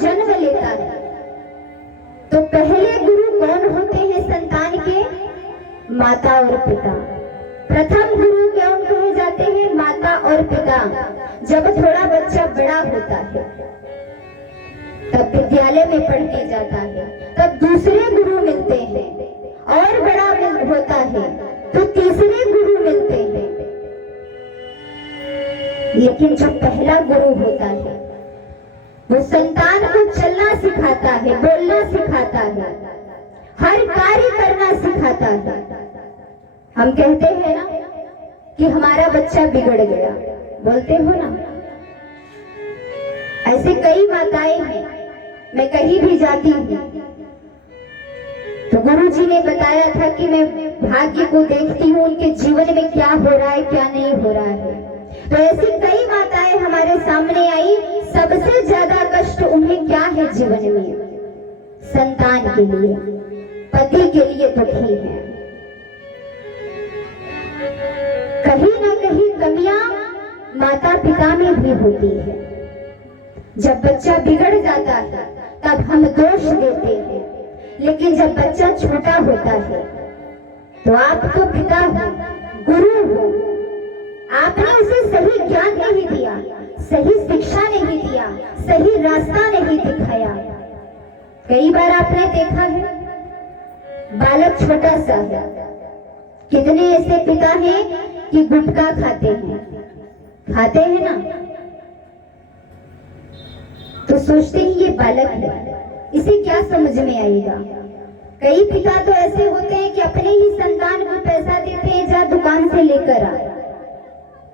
जन्म लेता है तो पहले गुरु कौन होते हैं संतान के? माता और पिता। प्रथम गुरु कौन कहे जाते हैं? माता और पिता। जब थोड़ा बच्चा बड़ा होता है तब विद्यालय में पढ़ने जाता है, तब दूसरे गुरु मिलते हैं, और बड़ा होता है तो तीसरे गुरु मिलते हैं। लेकिन जो पहला गुरु होता है वो संतान को चलना सिखाता है, बोलना सिखाता है, हर कार्य करना सिखाता है। हम कहते हैं ना कि हमारा बच्चा बिगड़ गया, बोलते हो ना? ऐसे कई माताएं हैं, मैं कहीं भी जाती हूँ तो गुरुजी ने बताया था कि मैं भाग्य को देखती हूँ उनके जीवन में क्या हो रहा है क्या नहीं हो रहा है। तो ऐसी कई माताएं हमारे सामने आई, सबसे ज्यादा कष्ट उन्हें क्या है जीवन में? संतान के लिए, पति के लिए दुखी है। कहीं ना कहीं कमियां माता पिता में भी होती है। जब बच्चा बिगड़ जाता है तब हम दोष देते हैं, लेकिन जब बच्चा छोटा होता है तो आप तो पिता हो, गुरु हो, आपने उसे सही ज्ञान नहीं दिया, सही शिक्षा नहीं दिया, सही रास्ता नहीं दिखाया। कई बार आपने देखा है बालक छोटा सा है, कितने ऐसे पिता हैं कि गुटखा खाते हैं ना, तो सोचते हैं ये बालक है, इसे क्या समझ में आएगा। कई पिता तो ऐसे होते हैं कि अपने ही संतान को पैसा देते हैं, जा दुकान से लेकर आ।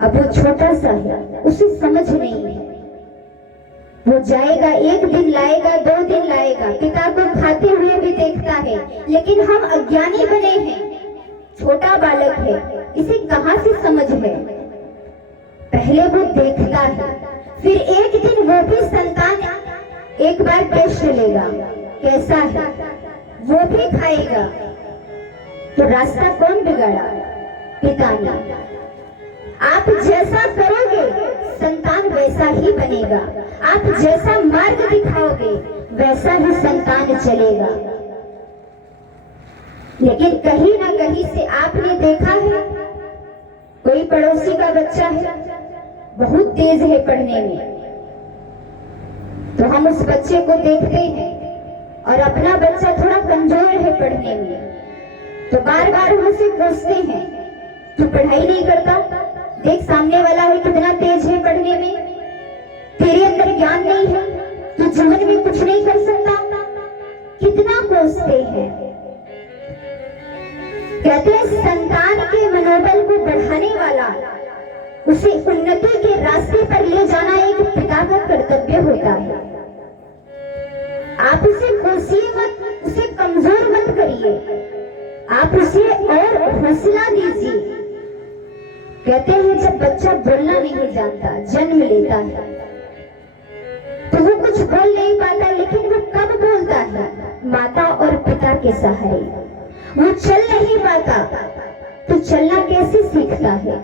अब वो छोटा सा है, उसे समझ नहीं है, वो जाएगा, एक दिन लाएगा, 2 दिन लाएगा, पिता को खाते हुए भी देखता है। लेकिन हम अज्ञानी बने हैं, छोटा बालक है, इसे कहां से समझ है? पहले वो देखता है, फिर एक दिन वो भी संतान एक बार टेस्ट लेगा कैसा है, वो भी खाएगा। तो रास्ता कौन बिगाड़ा? पिता ने। आप जैसा करोगे संतान वैसा ही बनेगा, आप जैसा मार्ग दिखाओगे वैसा ही संतान चलेगा। लेकिन कहीं ना कहीं से आपने देखा है, कोई पड़ोसी का बच्चा है, बहुत तेज है पढ़ने में, तो हम उस बच्चे को देखते हैं, और अपना बच्चा थोड़ा कमजोर है पढ़ने में, तो बार बार हम उसे पूछते हैं, तू पढ़ाई नहीं करता? देख सामने वाला है कितना तेज है पढ़ने में, तेरे अंदर ज्ञान नहीं है, तू जीवन में कुछ नहीं कर सकता। कितना कोसते हैं। कहते हैं संतान के मनोबल को बढ़ाने वाला, उसे उन्नति के रास्ते पर ले जाना एक पिता का कर्तव्य होता है। आप उसे कोसिए मत, उसे कमजोर मत करिए, आप उसे और हौसला दीजिए। कहते हैं जब बच्चा बोलना नहीं जानता, जन्म लेता है, तो वो कुछ बोल नहीं पाता, लेकिन वो कब बोलता है? माता और पिता के सहारे। वो चल नहीं पाता तो चलना कैसे सीखता है?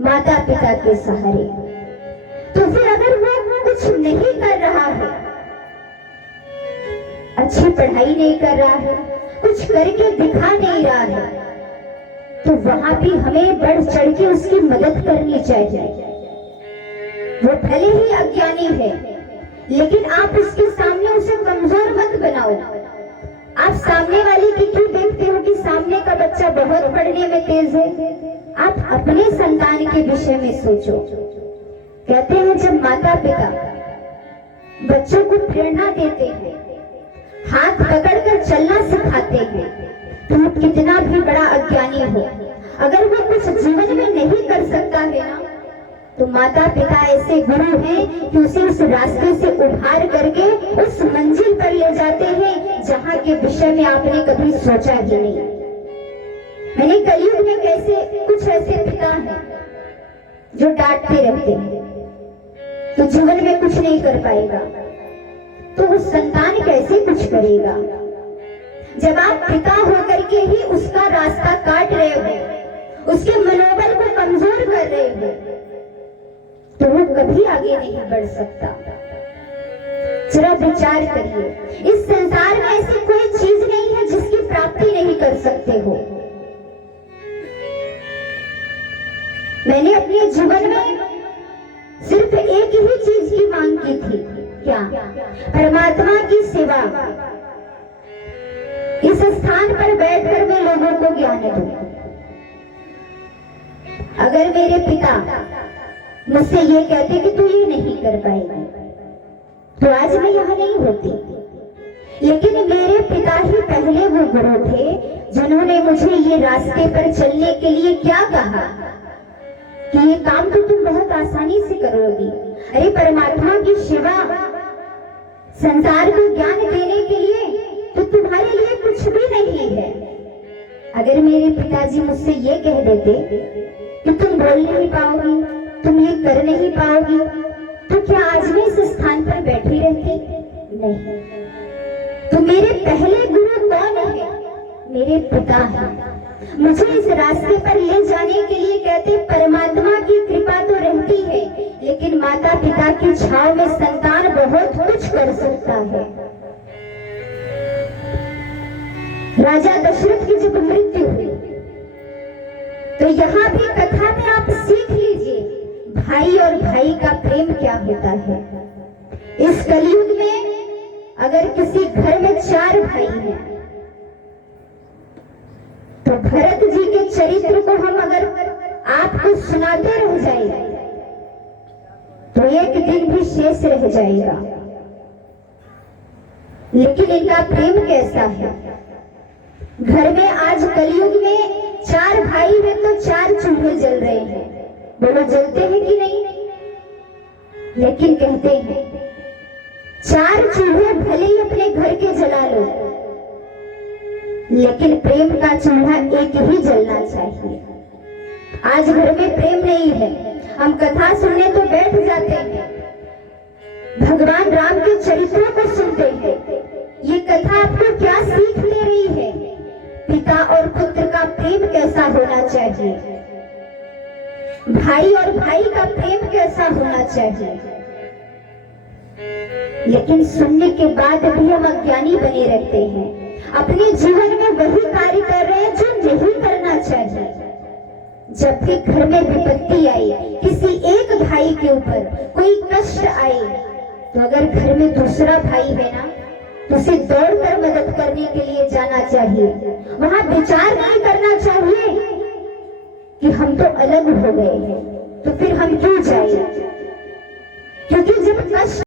माता पिता के सहारे। तो फिर अगर वो कुछ नहीं कर रहा है, अच्छी पढ़ाई नहीं कर रहा है, कुछ करके दिखा नहीं रहा है, तो वहां भी हमें बढ़ चढ़ के उसकी मदद करनी चाहिए। वो भले ही अज्ञानी है, लेकिन आप उसके सामने उसे कमजोर मत बनाओ। आप सामने वाले की क्यों देखते हो कि सामने का बच्चा बहुत पढ़ने में तेज है? आप अपने संतान के विषय में सोचो। कहते हैं जब माता पिता बच्चों को प्रेरणा देते हैं, हाथ पकड़कर चलना सिखाते हैं, तो वो कितना भी बड़ा अज्ञानी हो, अगर वो कुछ जीवन में नहीं कर सकता है ना, तो माता पिता ऐसे गुरु हैं कि उसे उस रास्ते से उभार करके उस मंजिल पर ले जाते हैं जहाँ के विषय में आपने कभी सोचा ही नहीं। मैंने कलयुग में कैसे कुछ ऐसे पिता हैं जो डांटते रहते हैं तो जीवन में कुछ नहीं कर पाएगा, तो वो संतान कैसे कुछ करेगा? जब आप पिता होकर के ही उसका रास्ता काट रहे हो, उसके मनोबल को कमजोर कर रहे हो, तो वो कभी आगे नहीं बढ़ सकता। जरा विचार करिए, इस संसार में ऐसी कोई चीज नहीं है जिसकी प्राप्ति नहीं कर सकते हो। मैंने अपने जीवन में सिर्फ एक ही चीज की मांग की थी, क्या? परमात्मा की सेवा। इस स्थान पर बैठकर मैं लोगों को ज्ञान दूं। अगर मेरे पिता मुझसे ये कहते कि तू ये नहीं कर पाएगी, तो आज मैं यहाँ नहीं होती। लेकिन मेरे पिता ही पहले वो गुरु थे जिन्होंने मुझे ये रास्ते पर चलने के लिए क्या कहा कि ये काम तो तुम बहुत आसानी से करोगी। अरे परमात्मा की सेवा, संसार को ज्ञान देने के लिए तो तुम्हारे लिए कुछ भी नहीं है। अगर मेरे पिताजी मुझसे ये कह देते कि तुम बोल नहीं पाओगी, तुम ये कर नहीं पाओगी, तो क्या आज मैं इस स्थान पर बैठी रहती? नहीं। तो मेरे पहले गुरु कौन है? मेरे पिता हैं। मुझे इस रास्ते पर ले जाने के लिए कहते परमात्मा की कृपा तो रहती है, लेकिन माता पिता की छाव में संतान बहुत कुछ कर सकता है। राजा दशरथ की जब मृत्यु हुई तो यहाँ भी कथा में आप सीख लीजिए भाई और भाई का प्रेम क्या होता है। इस कलयुग में अगर किसी घर में 4 भाई हैं तो भरत जी के चरित्र को हम अगर आपको सुनाते रह जाए तो एक दिन भी शेष रह जाएगा। लेकिन इनका प्रेम कैसा है? घर में आज कलयुग में 4 भाई हैं तो 4 चूल्हे जल रहे हैं। बोलो जलते हैं कि नहीं? लेकिन कहते हैं 4 चूल्हे भले ही अपने घर के जला लो, लेकिन प्रेम का चूल्हा एक ही जलना चाहिए। आज घर में प्रेम नहीं है, हम कथा सुनने तो बैठ जाते हैं, भगवान राम के चरित्रों को सुनते हैं। ये कथा आपको क्या सीख दे रही है? पिता और पुत्र का प्रेम कैसा होना चाहिए, भाई और भाई का प्रेम कैसा होना चाहिए। लेकिन सुनने के बाद भी हम अज्ञानी बने रहते हैं, अपने जीवन में वही कार्य कर रहे हैं जो नहीं करना चाहिए। जब भी घर में विपत्ति आई, किसी एक भाई के ऊपर कोई कष्ट आए, तो अगर घर में दूसरा भाई है ना, तो उसे दौड़कर मदद करने के लिए जाना चाहिए। वहां विचार नहीं करना चाहिए कि हम तो अलग हो गए हैं, तो फिर हम क्यों जाए। क्योंकि जब कष्ट